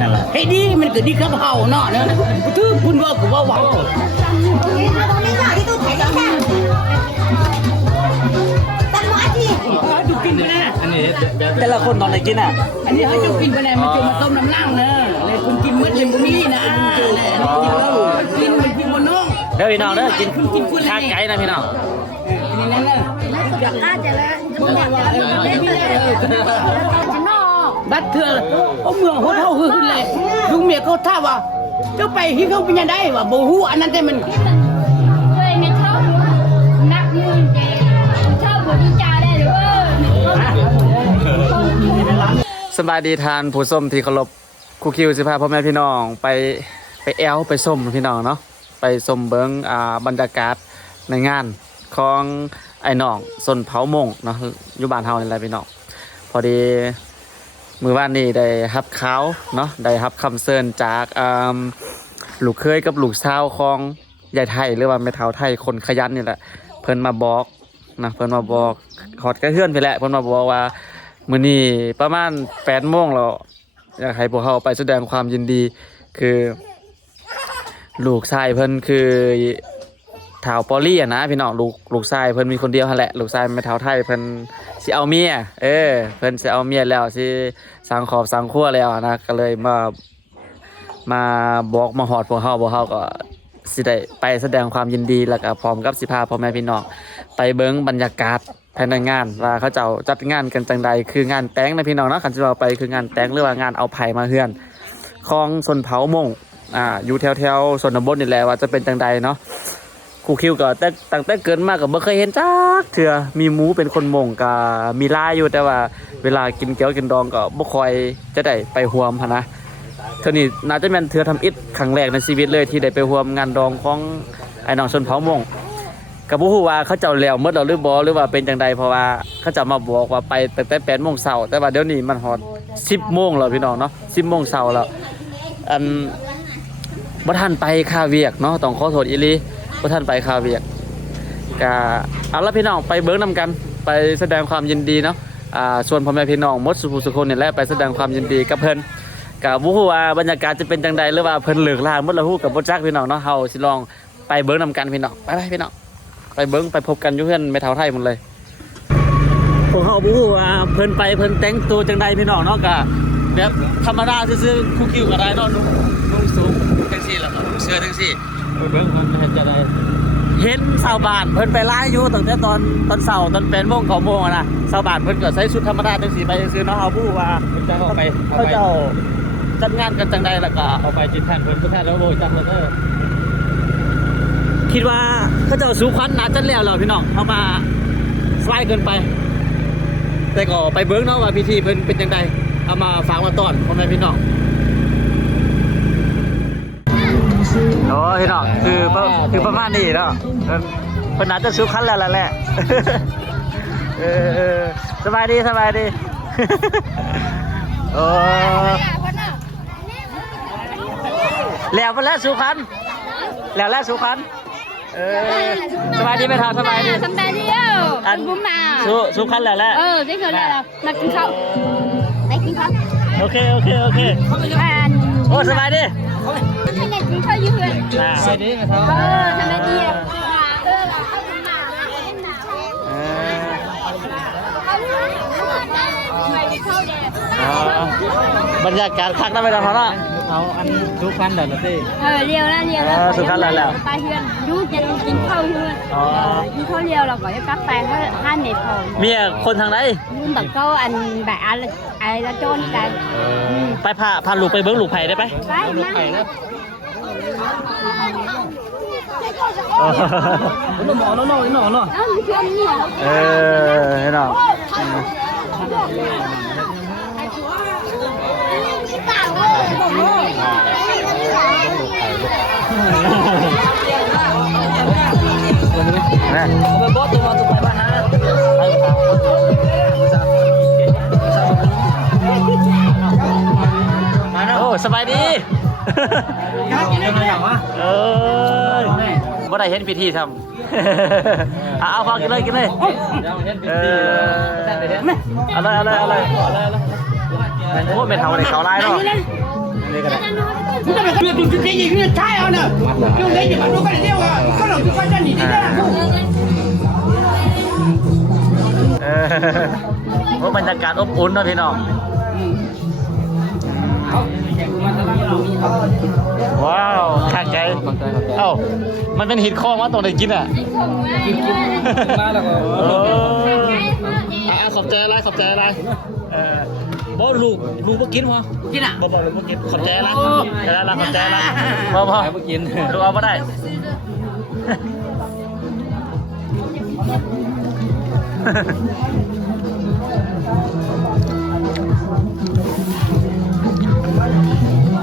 นั่นแหละเฮ้ยดีมันก็ดีกับเฮาเนาะเนาะถือคุณว่ากูว่าว่าดูกินไปนะอันนี้แบบแต่ละคนตอนไหนกินอะ อันนี้เขาจะกินไปไหนมันจะมาต้มน้ำล่างเนอะเลยคุณกินมื้อเย็นบ่มีนะเนี่ยกินแล้วกินมันกินบนน้องเด้อพี่น้องเด้อกินข้างไก่นะพี่น้องอันนี้นั่นน่ะ บัดเถื่อเอาเมืองโหดเฮาคือขึ้นเลยลุงเมียเขาท่าว่า เจ้าไปที่เขาเป็นยังไงวะบ่ฮู้อันนั้นแต่มันสบายดีทานผู้ส้มที่เคารพครูคิวสิพาพ่อแม่พี่น้องไปไปแอลไปส้มพี่น้องเนาะไปส้มเบิงอ่าบรรยากาศในงานของไอ้น้องสนเผามงเนาะอยู่บ้านเฮานี่แหละพี่น้องพอดี มือว่านนี้ได้รับข่าวเนาะได้รับคำเชิญจากลูกเคยกับลูกสาวของยายไทยหรือว่าแม่เฒ่าไทยคนขยันนี่แหละเพิ่นมาบอกนะเพิ่นมาบอกขอดกระเทือนไปแหละเพิ่นมาบอกว่ามื้อนี้ประมาณ8โมงแล้วอยากให้พวกเขาไปแสดงความยินดีคือ ลูกชายเพิ่นคือถาวปอลี่อะนะพี่น้องลูกลูกชายเพิ่นมีคนเดียวหั่นแหละลูกชายแม่เฒ่าไทยเพิ่น สิเอาเมีย เออ เพิ่นสิเอาเมียแล้วสิสังขอบสังครัวแล้วนะ ก็เลยมา มาบอกมาฮอดพวกเฮาพวกเฮาก็สิได้ไปแสดงความยินดีแล้วก็พร้อมกับสิพาพ่อแม่พี่น้องไปเบิ้งบรรยากาศภายในงานว่าเขาเจ้าจัดงานกันจังใดคืองานแต่งนะพี่น้องเนาะคันสิว่าไปคืองานแต่งหรือว่างานเอาไผ่มาเฮือนของสนเผามงอ่าอยู่แถวแถวๆสนบทนี่แหละว่าจะเป็นจังใดเนาะ ครูคิวก็แต่ตั้งแต่เกินมากก็บ่เคยเห็นจักเถื่อมีหมูเป็นคนมงก็มีลายอยู่แต่ว่า เวลากินเกี๊ยวกินดองก็บ่ค่อยจะได้ไปรวมหนนะเท่านี้น่าจะแม่นเถื่อทำอิฐครั้งแรกในชีวิตเลยที่ได้ไปรวมงานดองของไอ้น้องชนเผ่ามงกับผู้ฮู้ว่าเขาเจ้าแล้วเมื่อเราหรือบ่หรือว่าเป็นจังใดเพราะว่าเขาจะมาบอกว่าไปตั้งแต่แปดโมงเช้าแต่ว่าเดี๋ยวนี้มันฮอดสิบโมงแล้วพี่น้องเนาะสิบโมงเช้าแล้วอันบ่ทันไปคาเวียกเนาะต้องขอโทษอี หลีบ่ทันไปคาเวียกก็เอาละพี่น้องไปเบิ่งนํกันไปแสดงความยินดีเนาะอ่าส่วนพ่อแม่พี่น้องมดสุภุสุคนเนี่ยแหละไปแสดงความยินดีกับเพิ่นก็บ่ฮู้ว่าบรรยากาศจะเป็นจังใดหรือว่าเพิ่นเลิกลามดล้วฮู้กับบ่จักพี่น้องเนาะเฮาสิลองไปเบิ่งนํกันพี่น้องไปๆพี่น้องไปเบิ้งไปพบกันอยู่เพื่อนไม่เท่าไทยหมดเลยพวกเขาบู๊ว่าเพิ่นไปเพิ่นแต่งตัวจังใดพี่น้องเนาะกะแบบธรรมดาซื่อๆคุกคิวก็ได้เนาะนุ่งนุ่งสูงจังซี่แล้วก็นุ่งเสื้อจังซี่ เบิ้งมันจะได้เห็นชาวบ้านเพิ่นไปไล่อยู่ตั้งแต่ตอนตอนเช้าตอน8โมง9โมงอะนะชาวบ้านเพิ่นก็ใส่ชุดธรรมดาจังซี่ไปซื่อๆเนาะเอาบู๊ว่าจะเอาไปเอาเขาไปเจ้าจัดงานกันจังใดแล้วก็ เอาไปจิตแทนเพิ่นพุทธะแล้วโรยจังเลยเด้อคิดว่าเขาเจ้าสูขวัญน่าจะแล้วแล้วพี่น้องเอามาสไลด์เกินไป แต่ก็ไปเบิ้งเนาะว่าพิธีเพิ่นเป็นจังไดเอามาฝากมาต้อนพ่อแม่พี่น้อง โอ้พี่น้องคือประคือประมาณนี้เนาะเพิ่นเพิ่นน่าจะสุขันแล้วล่ะแหละเออสบายดีสบายดีโอ้แล้วไปแล้วสุขันแล้วแล้วสุขันเออสบายดีไหมครับสบายดี Thăm ta đi đâu อัน Anh bún nào สุสุขันแล้วแหละ Ừ, thế rồi là là kinh không Đấy kinh không โอเคโอเคโอเค À โอ้สบายดี Thằng này kinh không như vậy อ่าเสียนี้นะครับ Ờ, thằng này đi à เออ Mày đi khâu đẹp อ๋อบรรยากาศคักนะไม่ต้องเขาเนาะ เอาอันทุกพันเด้อละตี้ Ờ, liều ra liều Ờ, ra sự khăn là nào? Ta hiên Chú chân kinh khâu như vậy Ờ. Ờ, kinh khâu liều là gọi cho các bạn có hai nệp hồi เมียคนทางไหน Nhưng mà câu anh bà ai là ai là cho cái ไปพาพาลูกไปเบิ้งลูกไผ่ได้ไหม cái má เออหมอเนาะเนาะเนาะเนาะ nó chưa nhiều เออให้น้องนะไปบอสตัวตัวไปบ้านนะโอ้สบายดียังไงอย่างวะเอ้ยบ่ได้เห็นพิธีทำเอาเอาพอกินเลยกินเลยเดี๋ยวเฮ็ด โอ้สบายดีเออบ่ได้เห็นพิธีทำเอาฟางกินเลยกินเลยเอออะไรอะไรอะไรโอ้เป็นเท่าไหร่เท่าไรเนาะ โอ้บรรยากาศอบอุ่นนะพี่น้องว้าวข้างไกลเอ้ามันเป็นหินคองวะตรงไหนกินอะกินกินมาแล้วก็ขอบใจอะไรขอบใจอะไรเออ บ่ลูกลูกบ่กินพอกินอะบ่บ่ลูกบ่กินขอบใจอะไรขอบใจอะไรขอบใจอะไรบ่บ่ไปบ่กินลูกเอาบ่ได้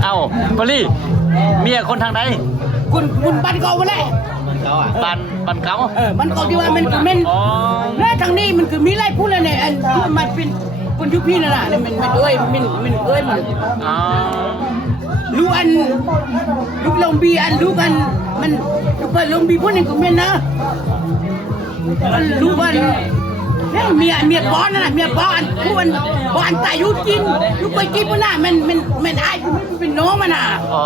เอ้าบอลลี่เมียคนทางใดคุณคุณบันเก่ามาแล้วมันเขาอะบันบันเก่าเออมันเก่าที่ว่ามันคือมันอ๋อแล้วทางนี้มันคือมีไรพูดเลยเนี่ยอันที่มันเป็น คนยุคพี่นั่นน่ะเนี่ยมันมันเอ้ยมันมันเอ้ยมันอ๋อลูกอันลูกลงบีอันลูกอันมันลูกลงบีพวกนี้ก็เป็นนะอันลูกอันเฮ้ยเมียเมียป้อนนั่นน่ะเมียป้อนผู้อันป้อนตายยุกินลูกไปกินปุ่นน่ะมันมันมันอายมันเป็นน้องมันน่ะอ๋อ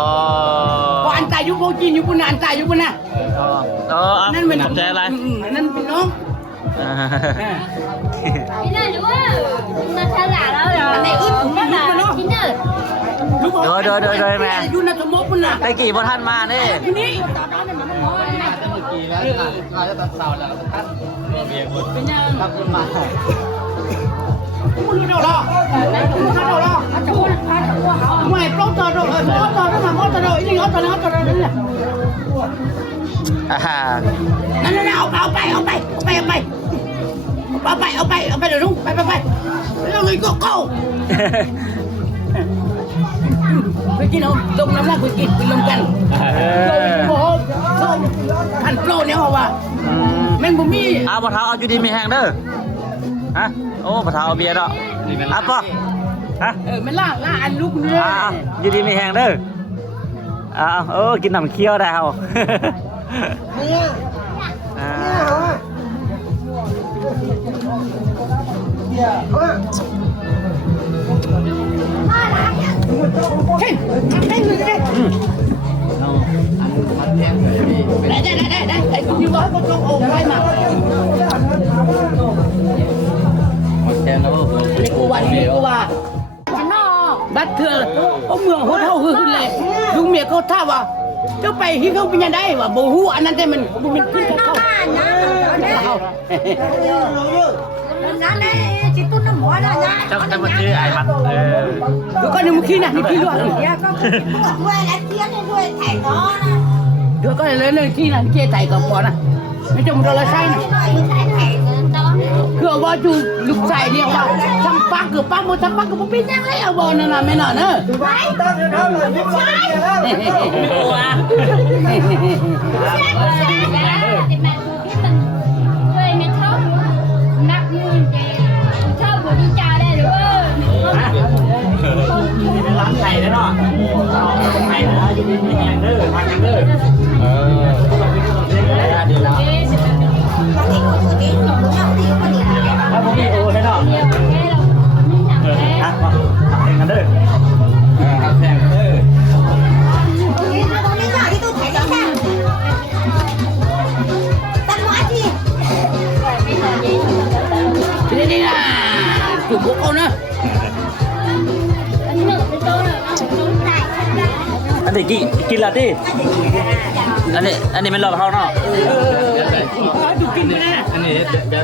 ป้อนตายยุโบกินอยู่ปุ่นน่ะอันตายยุปุ่นน่ะอ๋ออ๋ออะนั่นมันขอบใจอะไรมๆนั่นเป็นน้อง นี่น่ารู้ว่ามันฉลาดแล้วเหรอไหนอึดผมมากเนอร์ลูกบอกเดี๋ยวเดี๋ยวเดี๋ยวเดี๋ยวแม่ยู่ในสมองปุ่นน่ะไอ้กี่บ่ท่านมาเนี่ทีนี้จะเมื่อกี้แล้วเขาจะตัดเสาแล้วท่านเบียร์คนเป็นยังรับขึ้นมามึงรู้เดี๋ยวรอมึงรู้เดี๋ยวรอไม่ปล้องต่อเดี๋ยวเออปล้องต่อเดี๋ยวมาปล้องต่อเดี๋ยวอีนี่เขาต่อเดี๋ยวเขาต่อเดี๋ยวนี่แหละอ่าฮะนั่นนั่นเอาเอาไปเอาไปเอาไปเอาไป เอาไปเอาไปเอาไปเดี๋ยวลุงไปไปไปแล้วเลยก็เก้าไปกินเอาตรงน้ำลายไปกินไปลงกันเออโอ้โหพันโปรเนี่ยเหรอวะอืมแม่งบ่มีเอาบ่เท้าเอาอยู่ดีมีแหงเด้อฮะโอ้บ่เท้าเอาเบียร์ดอกอะป่ะฮะเออมันล่าล่าอันลูกเนี่ยอ่าอยู่ดีมีแหงเด้ออ่าเออกินน้ำเคี้ยวได้เอา ได้ได้ได้ได้ได้ไอ้คุณยูว่าก็ต้องโอ้ไว้มาแค่แล้วนี่กูว่านี่กูว่าฉันนอบัดเถื่อเอาเมืองโหดเท่าคือขึ้นเลยลุงเมียเขาท่าว่าเจ้าไปที่เขาเป็นยังไงวะโบหูอันนั้นแต่มันมันขึ้น เขานั่นแหละจิตตุ้นน้ำหัวนะนะเจ้าจะมาชื่อไอ้มัดเออดูก็นึกขี้น่ะนี่ขี้ลวกด้วยและเทียนด้วยแทงน้อนะดูก็เล ไก่ได้เนาะไก่นะอยู่ดีมีแหงเด้อทางเด้อเออดีแล้วแล้วผมมีโอ้ได้เนาะเออฮะเองกันเด้อครับแพงเออนี่นี่น่ะถูกพวกเอานะ นนี้กินกินละดิอันนี้อันนี้เป็นรอบเขาเนาะดูกินไปนะอันนี้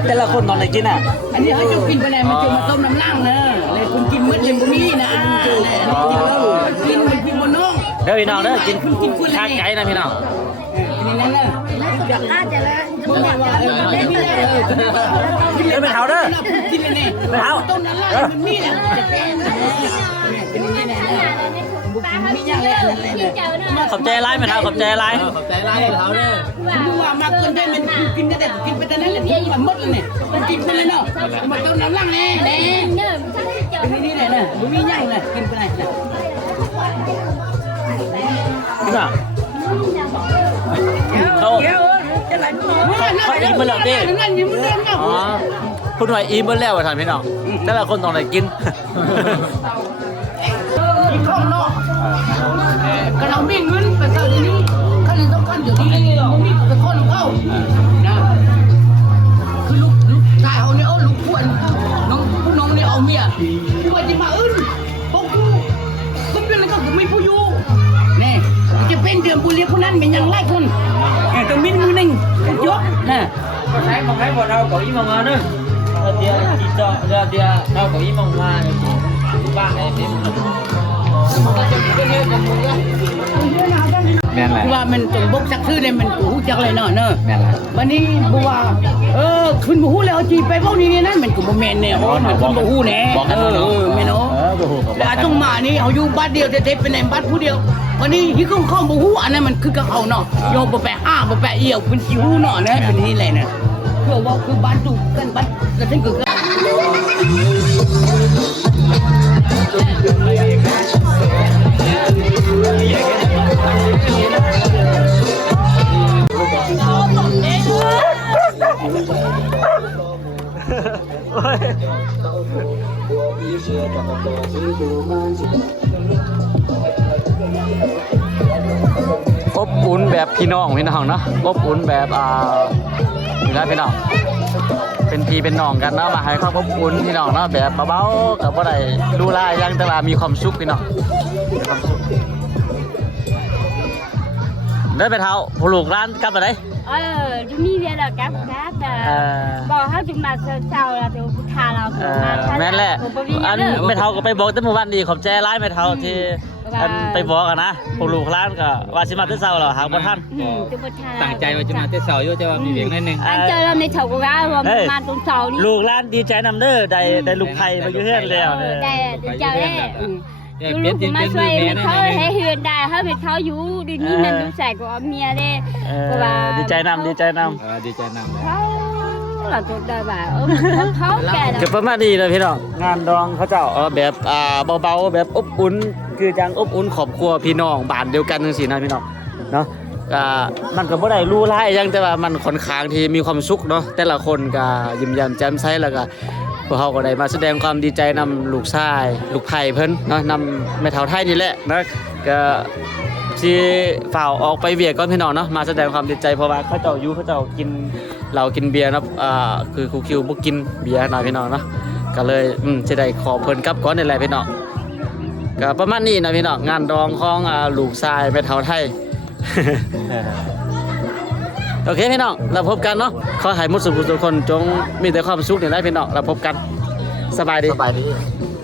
แต่ละคนตอนไหนกินอะ อันนี้เขาจะกินไปไหนมันจะมาต้มน้ำล่างเนะเลยคุณกินมื้อเย็นบ่มีนะกินแล้วกินมันกินบนน้องเด้อพี่น้องเด้อกินข้างไก่นะพี่น้องนี่นั่นน่ะน่าจะแล้วมึงว่าเล่นนี่เป็นเท้าเด้อกินนี่เป็นเท้าต้มน้ำล่างมันมีน่ะเป็นกิน นี่นี่มีอย่างเลยขอบใจร้ายเป็นเท้าขอบใจร้ายขอบใจไล่เขาเด้อมึงว่ามากินได้มันกินได้แต่กินไปแต่นั้นเลยมันหมดเลยเนี่ยมันกินไปเลยเนาะมันต้มน้ำล่างแน่แน่เนอไม่ใช่เจอนี่นี่แหละน่ะบ่มีอย่างเลยกินไปไหนน่ะพี่น้องเขาเขาอิ่มมาแล้วดินั่นยังไม่เริ่มเนาะอ๋อคุณว่าอิ่มเมื่อแล้วท่านพี่น้องแต่ละคนต้อนไหนกิน มีกลองเนาะกำลังมีเงินไปซะเลนี้ขั้นเลยต้องการเดี๋ยวนี้เลยมันมีแต่คนขอนเข้านะคือลูกลูกชายเขาเนี่ยเออลูกพวนน้องพวกน้องเนี่ยเอาเมียผู้ว่จะมาอึ้นพวกกูก็เป็นแล้วก็ไม่ผู้อยู่แน่จะเป็นเดือนบุรีคนนั้นเป็นยังไล่คนแต่ต้องมีมือหนึ่งเยอะนะก็ใช้มาใช้หมดเราเก้าอี้มามาเนอะเดี๋ยวเดี๋ยวเดี๋ยวเราเก้าอี้มามาเนี่ยบ้านเนี่ยเป็น แม่นแหละกูว่ามันตรงบกสักชื่อเนี่ยมันกูรู้จักเลยเนาะเนอะแม่นแหละวันนี้บัวเออขึ้นบูฮู้แล้วจีไปพวกนี้นี่นั่นมันกูบ่แม่นแน่โอ้มันขึ้นบูฮู้แน่เออเออแม่นเนาะ เออบ่ฮู้แล้วต้องมานี่เขาอยู่บ้านเดียวแต่เทเป็นในบ้านผู้เดียววันนี้ที่เขาเข้าบูฮู้อันนั้นมันคือกับเขาเนาะโยมบ่แปะห้าบ่แปะเอี่ยวเป็นจิวเนาะนะเป็นนี่แหละนะคือว่าคือบ้านตุกกันบ้านกระทั่งคือกัน อบอุ่นแบบพี่น้องพี่น้องเนาะอบอุ่นแบบอ่าพี่นะพี่น้อง เป็นพี่เป็นน้องกันเนาะมาให้ความอบอุ่นพี่น้องเนาะแบบเบาๆกับบ่ไรดูไล่ยังแต่ว่ามีความสุขพี่น้องมีความสุข เดินไปเท้าผู้ลูกร้านกลับไปไหนเออดูนี่เรียนแล้วกับกับแต่เออบอกให้จุมาเช้าๆแล้วตัวพุทธาเราเออแม่นแหละอันไม่เท่าก็ไปบอกแต่หมู่บ้านดีขอบใจร้ายไม่เท่าที่อันไปบอกอะนะผู้ลูกร้านก็ว่าสิมาแต่เช้าแล้วหาบ่ทันอืมตัวพุทธาตั้งใจว่าจะมาแต่เช้าอยู่แต่ว่ามีเวียงนิดนึงอันเจอเราในเถากว่าว่าเฮ้ยมาตรงเสานี่ลูกร้านดีใจนำเด้อได้ได้ลูกไผ่มาอยู่เฮือนแล้วเอเนี่อยได้เจ้าได้อืมเดี๋ ยวลูเป็กนๆจริมางช่วยเป็นให้แม่เขานะให้เฮือนได้ให้ให้เขาอยู่ดีนี่นั่นลูกชายก็เอาเมียเด้เอเพราะว่าอดีใจนำดีใจนเออดีใจนำเขาเราตัวได้บ่าเออมันเขาแก่ำแล้วจะประมาณนี้เลยพี่น้องงานดองเขาเจ้าเออแบบอ่าเบาๆแบบอบอุ่นคือจังอบอุ่นครอบครัวพี่น้องบ้านเดียวกันจังซี่นะพี่น้องเนาะก็มันก็บ่ได้รู้หลายอยังแต่ว่ามันค่อนข้างที่มีความสุขเนาะแต่ละคนก็ยิ้มแย้มแจ่มใสแล้วก็ พวกเขาก็ได้มาแสดงความดีใจนำลูกชาย ลูกไผ่เพิ่นเนาะนำแม่เฒ่าไทยนี่แหละนะก็สิฝ่าวออกไปเวียกก่อนพี่น้องเนาะมาแสดงความดีใจเพราะว่าเขาเจ้าอยู่เขาเจ้ากินเหล้ากินเบียร์เนาะอ่าคือครูคิวบ่กินเบียร์นะพี่น้องเนาะก็เลยอืมสิได้ขอเพิ่นกลับก่อนนี่แหละพี่น้องก็ประมาณนี้นะพี่น้องงานดองของอ่าลูกชายแม่เฒ่าไทย โอเคพี่น้องเราพบกันเนาะขอให้มุสลิมทุกคนจงมีแต่ความสุขนี่แหละพี่น้องเราพบกันสบายดีสบายดี